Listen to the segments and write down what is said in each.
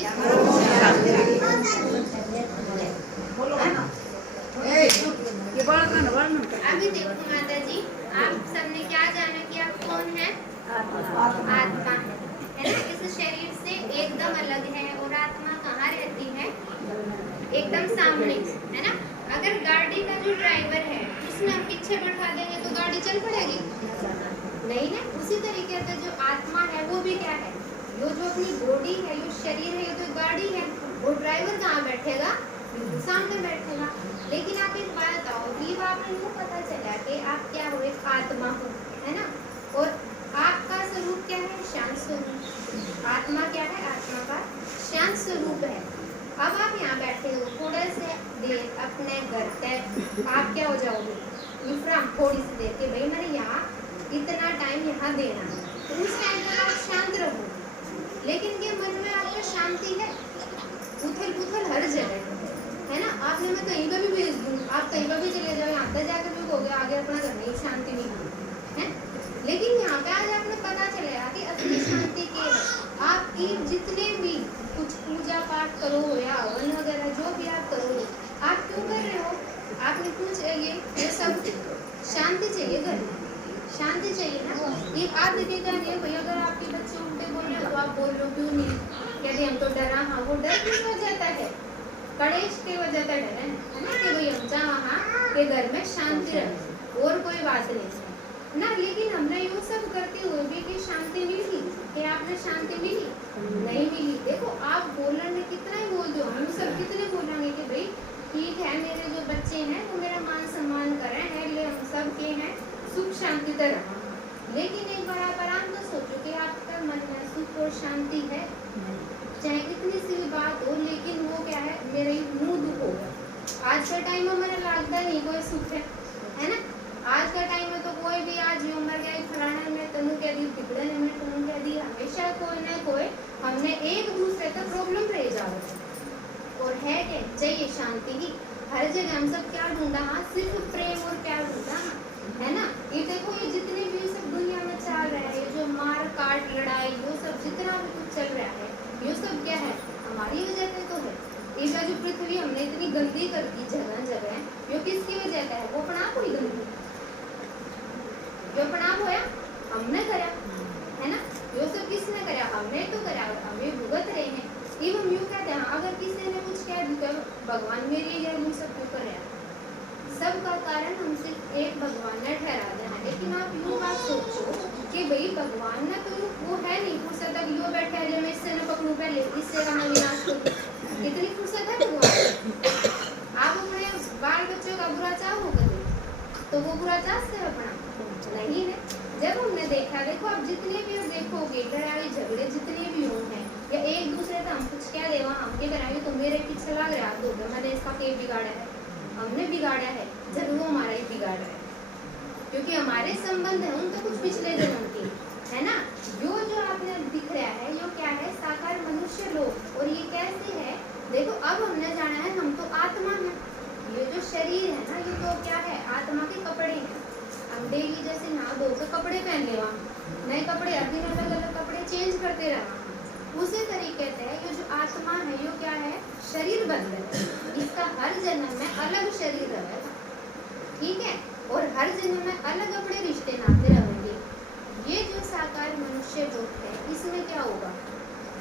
अभी देखो माता जी, आप सबने क्या जाना कि आप कौन है? आत्मा है ना। इस शरीर से एकदम अलग है। और आत्मा कहाँ रहती है? एकदम सामने, है ना। अगर गाड़ी का जो ड्राइवर है उसने हम पीछे बैठा देंगे तो गाड़ी चल पड़ेगी? नहीं ना। उसी तरीके से जो आत्मा है वो भी क्या है? जो अपनी बॉडी है, जो शरीर है, ये तो गाड़ी है। वो ड्राइवर कहाँ बैठेगा? सामने बैठेगा। लेकिन आप एक बात आओ, ये आपने को पता चला कि आप क्या हो? एक आत्मा हो, है ना। और आपका स्वरूप क्या है? शांत स्वरूप। आत्मा क्या है? आत्मा का शांत स्वरूप है। अब आप यहाँ बैठे हो, थोड़े से देर अपने घर पे आप क्या हो जाओगे? विश्राम थोड़ी सी देर के, भाई मैंने यहाँ इतना टाइम यहाँ देना, तो उस टाइम पर आप शांत रहो। लेकिन ये मन में आपका शांति है? उथल पुथल हर जगह है ना। आपने मैं कहीं पर भी भेज दूँ, आप कहीं पर भी चले जाओ, यहाँ तक जाकर भी कहोगे आगे अपना घर में शांति नहीं है। लेकिन यहाँ पे आज आपने पता चलेगा कि असली शांति क्या है। आपकी जितने भी कुछ पूजा पाठ करो या हवन वगैरह जो भी आप करो, आप क्यों कर रहे हो? आपने क्यों चाहिए? ये सब शांति चाहिए, घर में शांति चाहिए ना। ये आप देखिएगा नहीं भाई, अगर आपके बच्चे उल्टे बोल रहे हो तो आप बोल रहे हो क्यों नहीं? कहते हम तो डरा। हाँ, वो डर किस वजह का है? कलेश की वजह का डर है ना, कि भाई हम वहाँ के घर में शांति रहे, और कोई बात नहीं ना। लेकिन हमने ये सब करते हुए भी कि शांति मिली? कि आपने शांति मिली? नहीं मिली। देखो आप बोलने कितना ही बोल दो, हम सब कितने बोलेंगे कि भाई ठीक है, मेरे जो बच्चे हैं वो मेरा मान सम्मान करें हैं, ले हम सब के हैं सुख शांति तरह। लेकिन एक बार आप आराम से सोचो कि आपका मन में सुख और शांति है? चाहे कितनी सी भी बात हो, लेकिन वो क्या है? मेरा ही मुंह दुख होगा। आज का टाइम में मेरा लगता नहीं कोई सुख है ना। आज का टाइम में तो कोई भी आज ये उम्र गई फलाना में तनु कह दी, बिगड़ने में तनु कह दी, हमेशा कोई ना कोई हमने एक दूसरे का प्रॉब्लम रह जाओ। और है क्या? चाहिए शांति ही हर जगह। हम सब क्या ढूंढा? हाँ, सिर्फ प्रेम और प्यार ढूंढा, है ना। ये देखो, ये जितने भी सब दुनिया में चल रहा है, ये जो मार काट लड़ाई, वो सब जितना भी कुछ चल रहा है, ये सब क्या है? हमारी वजह से तो है। इस जो पृथ्वी हमने इतनी गंदी कर दी जगह जगह, ये किसकी वजह का है? वो अपना कोई गंदी जो अपना होया हमने करा, है ना। ये सब किसने करा? हमने तो करा, हमें भुगत रहे हैं। ये हम यूँ कहते हैं अगर किसी ने कुछ कह दिया भगवान मेरे लिए हम सब क्यों कर रहे हैं? सब का कारण हम सिर्फ एक भगवान ने ठहरा देना। लेकिन आप यूँ बात सोचो कि भाई भगवान ना तो वो है नहीं फुर्सत, अब यो बैठा है मैं इससे न पकड़ूं, पहले इससे का मैं विनाश करूं। कितनी फुर्सत है भगवान? आप अपने बाल बच्चों का बुरा चाहोगे तो वो बुरा चाहते हैं अपना? नहीं है। जब हमने देखा, देखो आप जितने भी देखोगे लड़ाई झगड़े जितने भी हो हैं, या एक दूसरे से हम कुछ कह देवा हम क्या कराएंगे, तो मेरे पीछे लग रहा है मैंने इसका क्या बिगाड़ा है? हमने बिगाड़ा है, जब वो हमारा ही बिगाड़ रहा है, क्योंकि हमारे संबंध है उन तो कुछ पिछले जन्म के, है ना। जो आपने दिख रहा है ये क्या है? साकार मनुष्य लोग। और ये कैसे है? देखो अब हमने जाना है हम तो आत्मा है। ये जो शरीर है ना, ये तो क्या है? आत्मा के कपड़े हैं। हम डेली जैसे नहा धो के कपड़े पहन ले, नए कपड़े हर दिन अलग अलग कपड़े चेंज करते रहा, उसी तरीके से ये जो आत्मा है ये क्या है? शरीर बदले, इसका हर जन्म में अलग शरीर रहेगा, ठीक है। और हर जन्म में अलग अपने रिश्ते नाते रहेंगे। ये जो साकार मनुष्य लोग है, इसमें क्या होगा?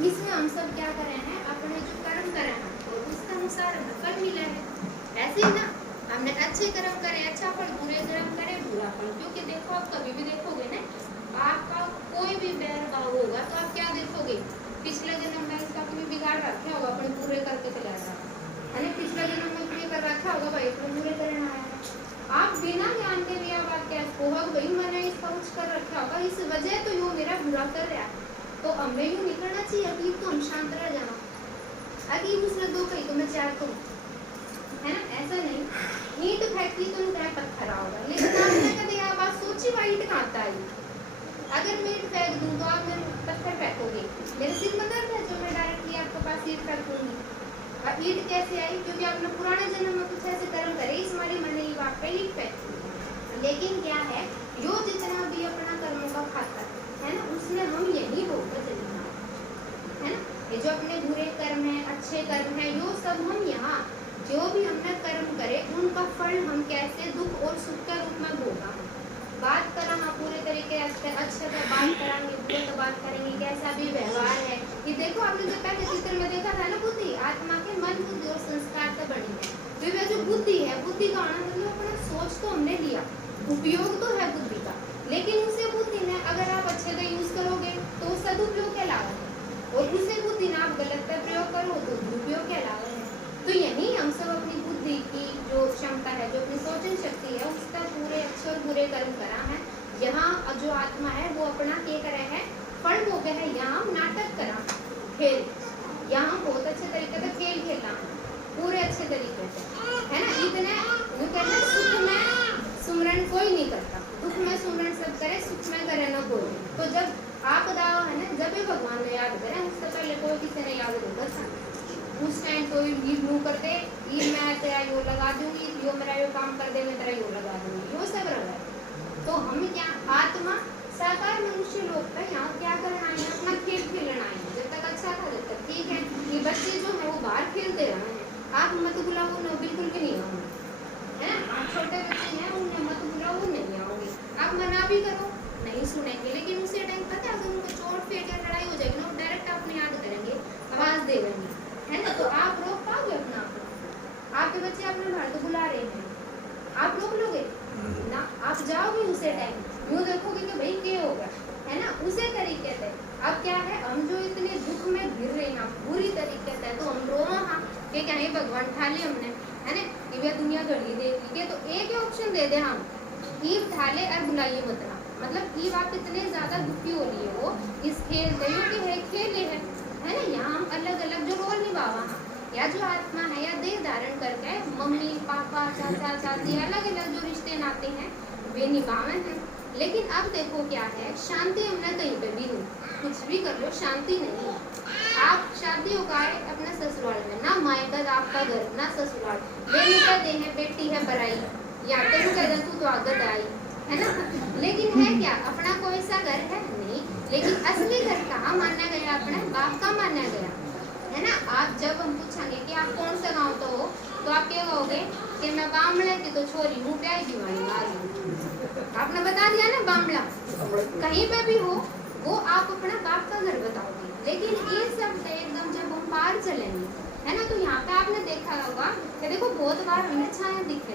इसमें हम सब क्या करे हैं? अपने जो कर्म करे हैं और उसके अनुसार हमें फल मिला है। ऐसे ही ना, हमने अच्छे कर्म करे अच्छा फल, बुरे कर्म करे बुरा फल। क्योंकि देखो आप कभी भी देखोगे ना, आपका कोई भी बैर भाव होगा तो आप क्या देखोगे? पिछले जन्म में इसका कभी बिगाड़ रखा होगा, अपने पूरे करके चला जाएगा, है। पिछले जन्म में पूरे कर रखा होगा भाई, अपने पूरे करना आया है। आप बिना ज्ञान के भी आप क्या होगा भाई मैंने इसका कुछ कर रखा होगा, इस वजह तो यो मेरा बुरा कर रहा है, तो हमें यूँ नहीं करना चाहिए। अभी तो हम शांत रह जाना, अभी दूसरे दो कही तो मैं चार तो, है ना। ऐसा नहीं, ईंट फेंकती तो उनका पत्थर आओगा। लेकिन आपने कभी आप बात सोची वह ईंट कहाँ आता है? अगर मैं ईंट फेंक दूँ तो आप मेरे पत्थर फेंकोगे, मेरे सिर में दर्द है जो मैं डायरेक्टली आपके पास ईंट फेंकूंगी। और ईंट कैसे आई? क्योंकि आपने पुराने जन्म में कुछ ऐसे कर्म करे, इस मारी मैंने ये बात पे ईंट फेंकी। लेकिन क्या है, जो जितना भी अपना कर्मों का खाता है ना, उसमें हम यही होकर चलना, है ना। ये जो अपने बुरे कर्म है, अच्छे कर्म है, यो सब हम यहाँ जो भी हमने कर्म करे उनका फल हम कैसे दुख और सुख के रूप में भोगा। बात करा हम पूरे तरीके से अच्छे से बात करेंगे, बुरे तो बात करेंगे, कैसा भी व्यवहार है। ये देखो आपने जो पहले चित्र में देखा था ना, बुद्धि आत्मा के मन बुद्धि और संस्कार से बनी है। तो ये जो बुद्धि है, बुद्धि का आना मतलब अपना सोच तो हमने लिया, उपयोग तो है बुद्धि का, लेकिन उसे बुद्धि ने अगर आप अच्छे से यूज करोगे तो सदुपयोग कहलावा है, और उसे बुद्धि ने आप गलत का प्रयोग करो तो दुरुपयोग कहलावा है। तो यही हम सब अपनी बुद्धि की जो क्षमता है, जो अपनी सोचने शक्ति है, उसका पूरे अच्छे और बुरे कर्म करा है। यहाँ जो आत्मा है वो अपना क्या करे है, फल हो गया है। यहाँ नाटक करा, खेल, यहाँ बहुत अच्छे तरीके से खेल खेलना पूरे अच्छे तरीके से, है ना। इतने जो कहते हैं सुख में सुमरन कोई नहीं करता, दुख में सुमरन सब करे, सुख में करे ना कोई। तो जब आप दावा है ना, जब भी भगवान ने याद करें, उससे पहले कोई किसी ने याद नहीं करता। उस टाइम कोई भी न्यू कर दे, ये मैं तेरा यो लगा दूंगी, यो मेरा यो काम कर दे, मैं तेरा यो लगा दूंगी, यो सब रहा है। तो हम क्या आत्मा साकार मनुष्य लोग का यहाँ क्या करना है, अपना खेल खेलना है। जब तक अच्छा था जब तक ठीक है। ये बच्चे जो है वो बाहर खेलते रहे हैं, आप मत बुलाओ ना, बिल्कुल भी नहीं आओगे, है ना। आप छोटे बच्चे हैं उन्हें मत बुलाओ, नहीं आओगे। आप मना भी करो नहीं सुनेंगे, लेकिन उसी टाइम पता है अगर उनको चोट फेंक या लड़ाई हो जाएगी ना, वो डायरेक्ट आपने याद करेंगे, आवाज दे देंगे, है ना। तो आप रोक पाओगे अपना आप? आपके बच्चे अपने बाहर तो बुला रहे हैं, आप रोक लोगे ना? आप जाओगे उसे टाइम, यूँ देखोगे कि भाई क्या होगा, है ना। उसी तरीके से अब क्या है, हम जो इतने दुख में गिर रहे हैं बुरी तरीके से, तो हम रोवा हाँ कि क्या है भगवान ठा लिया हमने, है ना, कि वे दुनिया घड़ी देगी के। तो एक ही ऑप्शन दे दे हम, ईव ढाले और बुलाइए मत ना। मतलब ईव आप इतने ज्यादा दुखी हो रही हो इस खेल से, है खेले है ना। यहाँ हम अलग अलग जो रोल निभावा, या जो आत्मा है या देह धारण करके मम्मी पापा चाचा चाची अलग अलग जो रिश्ते नाते हैं वे निभावन है। लेकिन अब देखो क्या है, शांति हमने कहीं पे भी नहीं, कुछ भी कर लो शांति नहीं है। आप शादी होगा है अपने ससुराल में, ना मायका आपका घर ना ससुराल, वे निकल दे है बेटी है बराई, या तेरू कह तू तो आगत आई, है ना। लेकिन है क्या अपना कोई सा घर है नहीं, लेकिन असली घर कहाँ माना गया, अपने बाप का माना गया, है ना। आप जब हम पूछेंगे कि आप कौन सा गांव तो हो, तो आप क्या कहोगे कि मैं बामला की तो छोरी हूँ, प्याई दीवानी मार। आपने बता दिया ना बामला, कहीं पे भी हो वो आप अपना बाप का घर बताओगे। लेकिन ये सब एकदम जब हम पार चलेंगे, है ना, तो यहाँ पे आपने देखा होगा कि देखो बहुत बार हमें छाया दिखे,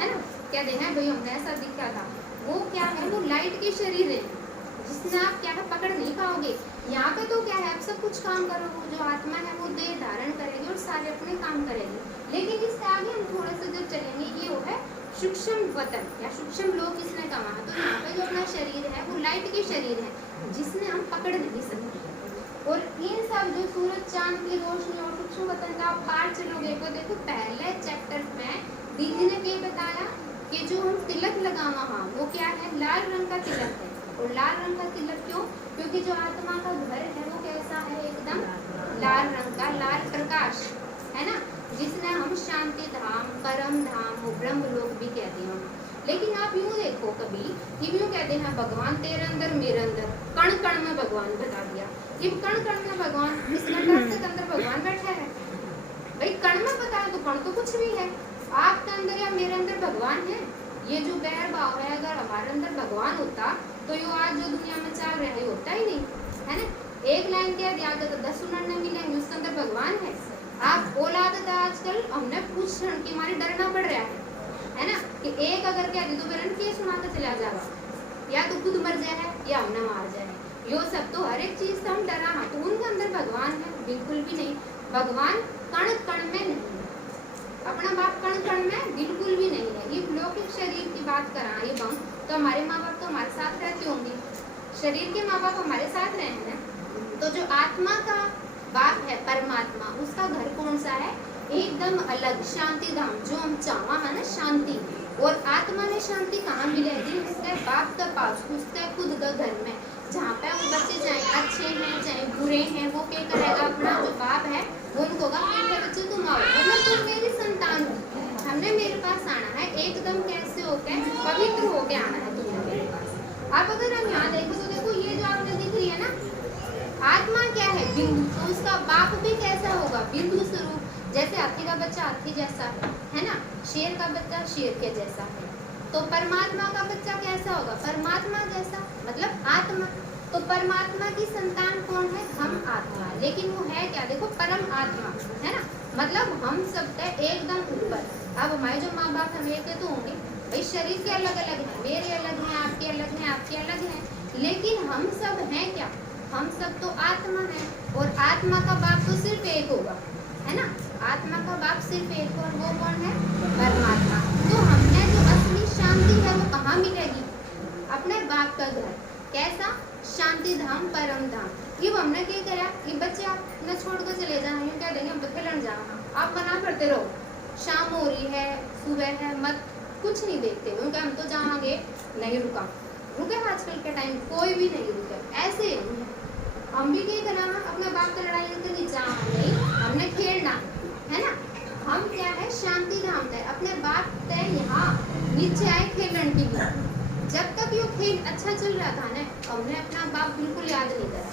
है ना। क्या देखा भाई हमने ऐसा दिखा था, वो क्या है, वो लाइट के शरीर है जिसमें आप क्या है पकड़ नहीं पाओगे। यहाँ पे तो क्या है, आप सब कुछ काम करोगे, जो आत्मा है वो देह धारण करेगी और सारे अपने काम करेगी। लेकिन इससे आगे हम थोड़ा सा जब चलेंगे, ये वो है सूक्ष्म वतन या सूक्ष्म लोक इसने कहा। तो यहाँ पे जो अपना शरीर है वो लाइट के शरीर है जिसने हम पकड़ नहीं सकते। और इन सब जो सूरज चांद की रोशनी और सूक्ष्म वतन का आप पार चलोगे, तो देखो पहले चैप्टर में दीदी ने क्या बताया कि जो हम तिलक लगावा, हाँ वो क्या है, लाल रंग का तिलक है। और लाल रंग का तिलक क्यों? क्योंकि जो आत्मा का घर है वो कैसा है, एकदम लाल रंग का, लाल प्रकाश, है ना, जिसने हम शांति धाम, परम धाम, ब्रह्म लोक भी कहते हैं। लेकिन आप यूँ देखो कभी कि यूँ कहते हैं भगवान तेरे अंदर मेरे अंदर, कण कण में भगवान बता दिया। ये कण कण में भगवान, इस घटाक्षर के अंदर भगवान बैठा है। भाई कण में पता है तो कण तो कुछ भी है, आपके अंदर या मेरे अंदर भगवान है। ये जो बैर भाव है, अगर हमारे अंदर भगवान होता तो ये आज जो दुनिया में चल रहा है ये होता ही नहीं, है ना। एक लाइन कह दिया तो 10 सुनने मिलेंगे, उसके अंदर भगवान है। आप औलाद था आजकल हमने कुछ क्षण की हमारी डरना पड़ रहा है ना, कि एक अगर कह दी तो बेरन के सुना के चला जाएगा, या तो खुद मर जाए या हमने मार जाए। यो सब तो हर एक चीज से हम डरा, हाँ तो उनके अंदर भगवान है बिल्कुल भी नहीं। भगवान कण कण में नहीं है, अपना बाप कण कण में बिल्कुल भी नहीं है। ये लौकिक शरीर की बात करा ये बम, तो हमारे माँ बाप तो हमारे साथ रहते होंगे, शरीर के माँ बाप हमारे साथ रहे हैं। तो जो आत्मा का बाप है परमात्मा, उसका घर कौन सा है, एकदम अलग शांति धाम, जो हम चाहवा है ना शांति। और आत्मा में शांति कहाँ मिलेगी, उसके बाप के पास, उसके खुद के घर में, जहाँ पे वो बच्चे चाहे अच्छे हैं चाहे बुरे हैं, वो क्या करेगा, अपना जो बाप है वो उनको कहेगा बच्चे तुम आओ, मतलब तुम मेरी संतान हो, हमने मेरे पास आना है, एकदम कैसे होके पवित्र होके आना है तुम्हें मेरे पास। आप अगर हम यहाँ देखो तो देखो ये जो आपने दिख रही है ना, आत्मा क्या है बिंदु, तो उसका बाप भी कैसा होगा, बिंदु स्वरूप। जैसे हाथी का बच्चा हाथी जैसा है ना, शेर का बच्चा शेर के जैसा है, तो परमात्मा का बच्चा कैसा होगा, परमात्मा जैसा, मतलब आत्मा। तो परमात्मा की संतान कौन है, हम आत्मा। लेकिन वो है क्या, देखो परम आत्मा है ना, मतलब हम सबसे एकदम ऊपर। अब हमारे जो माँ बाप हमें के तो होंगे भाई, शरीर के अलग अलग हैं, मेरे अलग हैं, आपके अलग हैं, आपके अलग हैं, लेकिन हम सब हैं क्या, हम सब तो आत्मा है। और आत्मा का बाप तो सिर्फ एक होगा, है ना, आत्मा का बाप सिर्फ एक, और वो कौन है, परमात्मा। तो हमने जो असली शांति है वो कहाँ मिलेगी, अपने बाप का घर। कैसा, शांति धाम, परम धाम। ये हमने क्या करा, ये बच्चे आप न छोड़ कर चले जाए, कह देंगे हम तो खेलन जाना, आप मना करते रहो, शाम हो रही है, सुबह है, मत, कुछ नहीं देखते, क्योंकि हम तो जाएंगे, नहीं रुके आजकल के टाइम कोई भी नहीं रुके, ऐसे हम भी क्या करना, अपने बाप का लड़ाई करके नहीं जाना, नहीं, हमने खेलना है ना। हम क्या है, शांति धाम है, अपने बाप तय यहाँ नीचे आए खेलन की भी। जब तक ये खेल अच्छा चल रहा था ना, हमने अपना बाप बिल्कुल याद नहीं करा।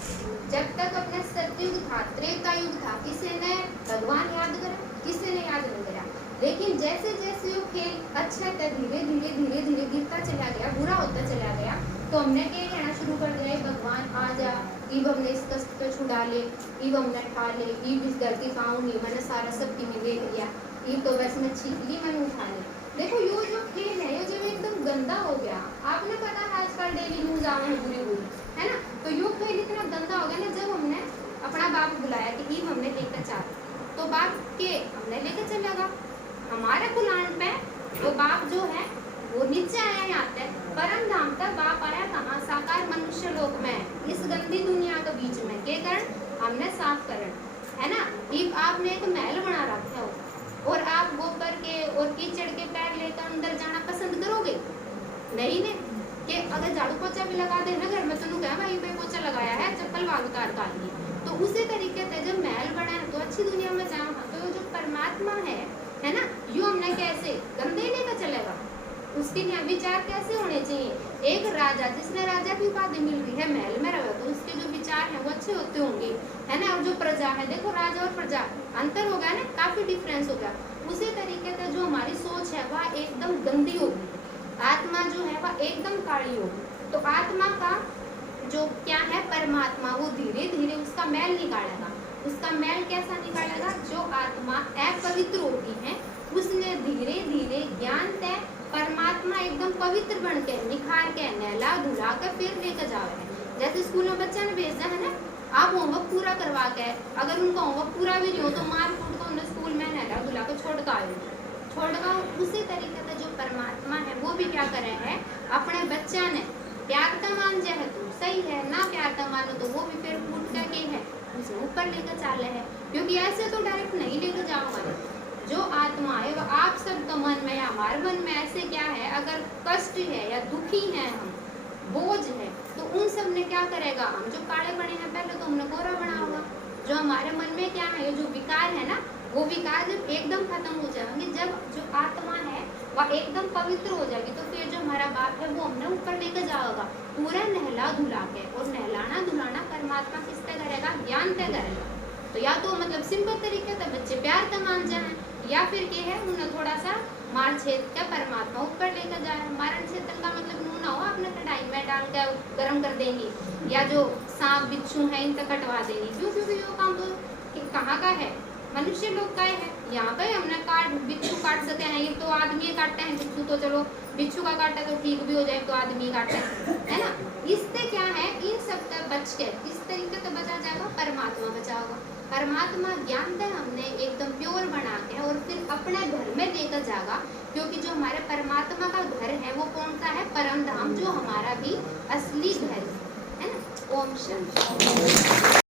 जब तक अपना सतयुग था, त्रेता युग था, किसी ने भगवान याद करा, किसी ने याद नहीं करा। लेकिन जैसे जैसे ये खेल अच्छा था, धीरे धीरे गिरता चला गया, बुरा होता चला गया, तो हमने क्या कहना शुरू कर दिया, भगवान आ जा, इब हमने इस कष्ट पे छुड़ा ले, इब हमने ठा ले, इब इस धरती पाऊंगी, मैंने सारा सबकी में देख लिया, इब तो बस मैं छीन ली, मैंने उठा ली। देखो यो जो खेल है, ये जो एकदम गंदा हो गया। आपने पता है आजकल डेली न्यूज आ रही बुरी है ना, तो यो खेल इतना गंदा हो गया ना। जब हमने अपना बाप बुलाया कि ईब हमने लेकर चाह, तो बाप के हमने लेकर चलेगा, हमारे कुलान पे वो बाप जो है वो नीचे आया, यहाँ पे परम धाम तक बाप आया, कहाँ, साकार मनुष्य लोक में, इस गंदी दुनिया के बीच में, के कारण हमने साफ करण, है ना। इब आपने एक महल बना रखा हो, और आप गोबर के और कीचड़ के पैर लेकर अंदर जाना पसंद करोगे, नहीं ने, कि अगर झाड़ू पोछा भी लगा दे ना घर में, तो क्या भाई पे पोछा लगाया है, चप्पल वाग उतार डाल दी। तो उसी तरीके से जब महल बना है, तो अच्छी दुनिया में जाओ, तो जो परमात्मा है ना, यू हमने कैसे गंदे लेकर चलेगा, उसके लिए विचार कैसे होने चाहिए। एक राजा, जिसने राजा की उपाधि मिल रही है, महल में रहे, तो उसके जो विचार हैं वो अच्छे होते होंगे, है ना। और जो प्रजा है, देखो राजा और प्रजा अंतर हो गया ना, काफी डिफरेंस हो गया। उसी तरीके से जो हमारी सोच है वह एकदम गंदी होगी, आत्मा जो है वह एकदम काली होगी। तो आत्मा का जो क्या है, परमात्मा, वो धीरे धीरे उसका मैल निकालेगा। उसका मैल कैसा निकालेगा, जो आत्मा अपवित्र होती है, उसने धीरे धीरे ज्ञान से परमात्मा एकदम पवित्र बन के, निखार के, नहला धुला कर फिर लेकर जावे। जैसे स्कूल में बच्चा ने भेजा है ना, आप होमवर्क पूरा करवा के, अगर उनका होमवर्क पूरा भी नहीं हो तो मार कूट को उन्हें स्कूल में नहला धुला कर छोड़का। उसी तरीके से जो परमात्मा है वो भी क्या करे है, अपने बच्चा ने प्यार का मान जाए तो सही है, ना प्यार का मानो तो वो भी फिर फूट करके है उसे ऊपर लेकर चाले है, क्योंकि ऐसे तो डायरेक्ट नहीं लेकर जाओगे। जो आत्मा है वो आप सबका मन में या हमारे मन में ऐसे क्या है, अगर कष्ट है या दुखी है, हम बोझ है, तो उन सब ने क्या करेगा, हम जो काले बने हैं पहले तो हमने गोरा बना होगा। जो हमारे मन में क्या है, जो विकार है ना, वो विकार जब एकदम खत्म हो जाएंगे, जब जो आत्मा है वह एकदम पवित्र हो जाएगी, तो फिर जो हमारा बाप है वो हमने ऊपर लेकर जाएगा, पूरा नहला धुला के। और नहलाना धुलाना परमात्मा किससे करेगा, ज्ञान से करेगा। तो या तो मतलब सिंपल तरीके से बच्चे प्यार का मान जाए, या फिर क्या है, उन्हें थोड़ा सा मार छेद का परमात्मा ऊपर लेकर जाए। मारण छेदन का मतलब नू ना हो आपने कढ़ाई में डाल कर गर्म कर देंगी, या जो सांप बिच्छू है इनका कटवा देंगी, क्यों, क्योंकि वो काम तो कहाँ का है, मनुष्य लोग का है। यहाँ पे हमने बिच्छू काट सकते हैं, ये तो आदमी काटते हैं, बिच्छू तो चलो बिच्छू का काटा तो ठीक भी हो जाए, तो आदमी काटते है ना। इससे क्या है, इन सब का बच के इस तरीके से बचा जाएगा, परमात्मा बचाओगा। परमात्मा ज्ञान से हमने एकदम प्योर बना के और फिर अपने घर में लेकर जाएगा, क्योंकि जो हमारे परमात्मा का घर है वो कौन सा है, परम धाम, जो हमारा भी असली घर है ना। ओम शांति।